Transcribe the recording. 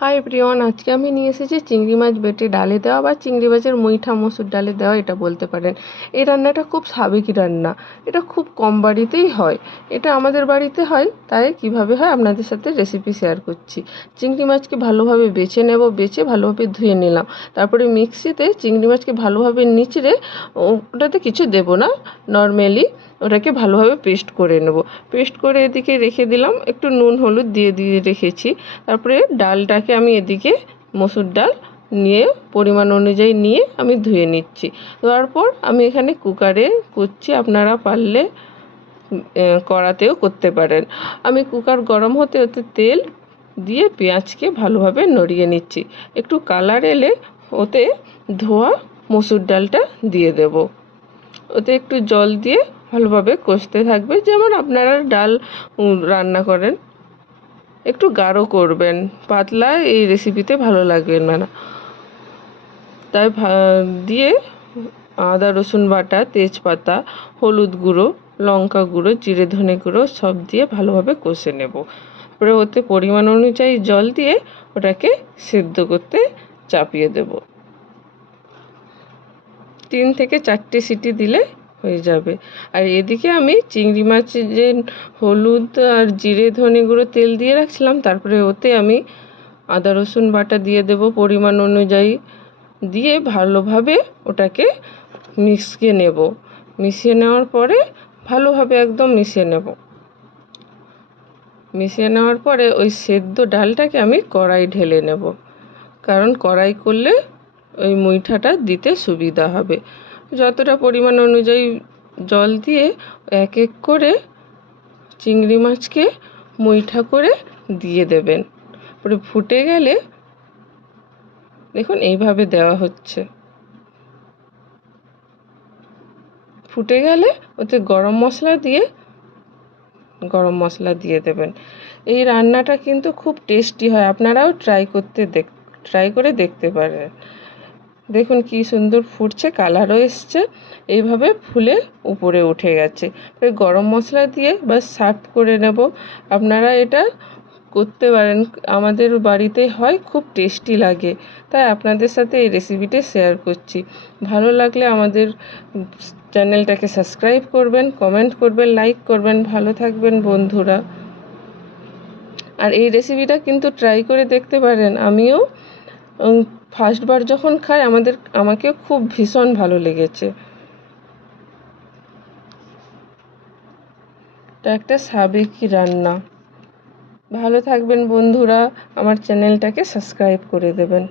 High প্রিয়ন আজকে আমি নিয়ে এসেছি চিংড়ি মাছ বেটে ডালে দেওয়া বা চিংড়ি মাছের মুইঠা মসুর ডালে দেওয়া, এটা বলতে পারেন। এই রান্নাটা খুব সাবেকি রান্না। এটা খুব কম বাড়িতেই হয়। এটা আমাদের বাড়িতে হয়, তাই কীভাবে হয় আপনাদের সাথে রেসিপি শেয়ার করছি। চিংড়ি মাছকে ভালোভাবে বেছে নেব, বেছে ভালোভাবে ধুয়ে নিলাম। তারপরে মিক্সিতে চিংড়ি মাছকে ভালোভাবে নিচড়ে ওটাতে কিছু দেবো না, নর্মালি ওটাকে ভালোভাবে পেস্ট করে নেব। পেস্ট করে এদিকে রেখে দিলাম, একটু নুন, হলুদ দিয়ে দিয়ে রেখেছি। তারপরে ডালটাকে আমি এদিকে মসুর ডাল নিয়ে, পরিমাণ অনুযায়ী নিয়ে আমি ধুয়ে নিচ্ছি। ধোয়ার পর আমি এখানে কুকারে করছি আপনারা পারলে কড়াতেও করতে পারেন। আমি কুকার গরম হতে হতে তেল দিয়ে পেঁয়াজকে ভালোভাবে নড়িয়ে নিচ্ছি। একটু কালার এলে ওতে ধোয়া মসুর ডালটা দিয়ে দেব। ওতে একটু জল দিয়ে ভালোভাবে কষতে থাকবে। যেমন আপনারা ডাল রান্না করেন, একটু গাঢ় করবেন। পাতলা এই রেসিপিতে ভালো লাগবে না। তাই দিয়ে আদা, রসুন বাটা, তেজপাতা, হলুদ গুঁড়ো, লঙ্কা গুঁড়ো, জিরে ধনে গুঁড়ো, সব দিয়ে ভালোভাবে কষে নেব। তারপরে ওতে পরিমাণ অনুযায়ী জল দিয়ে ওটাকে সেদ্ধ করতে চাপিয়ে দেব। তিন থেকে চারটে সিটি দিলে হয়ে যাবে। আর এদিকে আমি চিংড়ি মাছের যে হলুদ আর জিরে ধনে গুঁড়ো তেল দিয়ে রাখছিলাম, তারপরে ওতে আমি আদা রসুন বাটা দিয়ে দেব পরিমাণ অনুযায়ী। দিয়ে ভালোভাবে ওটাকে মিশিয়ে নেব। মিশিয়ে নেওয়ার পরে ভালোভাবে একদম মিশিয়ে নেব। মিশিয়ে নেওয়ার পরে ওই সেদ্ধ ডালটাকে আমি কড়াই ঢেলে নেব। কারণ কড়াই করলে ওই মুইঠাটা দিতে সুবিধা হবে। যতটা পরিমাণ অনুযায়ী জল দিয়ে এক এক করে চিংড়ি মাছকে মুইঠা করে দিয়ে দেবেন। পরে ফুটে গেলে দেখুন এইভাবে দেওয়া হচ্ছে। ফুটে গেলে ওতে গরম মশলা দিয়ে গরম মশলা দিয়ে দেবেন। এই রান্নাটা কিন্তু খুব টেস্টি হয়। আপনারাও ট্রাই করতে দেখ ট্রাই করে দেখতে পারেন। দেখুন কি সুন্দর ফুটছে কালারও এসছে। এইভাবে ফুলে উপরে উঠে গেছে। গরম মশলা দিয়ে বা সার্ভ করে নেব। আপনারা এটা করতে পারেন। আমাদের বাড়িতে হয়, খুব টেস্টি লাগে। তাই আপনাদের সাথে এই রেসিপিটা শেয়ার করছি। ভালো লাগলে আমাদের চ্যানেলটাকে সাবস্ক্রাইব করবেন কমেন্ট করবেন লাইক করবেন। ভালো থাকবেন বন্ধুরা। আর এই রেসিপিটা কিন্তু ট্রাই করে দেখতে পারেন। আমিও ফার্স্টবার যখন খাই, আমাদের, আমাকে খুব ভীষণ ভালো লেগেছে। এটা একটা সাবেকি রান্না। ভালো থাকবেন বন্ধুরা, আমার চ্যানেলটাকে সাবস্ক্রাইব করে দেবেন।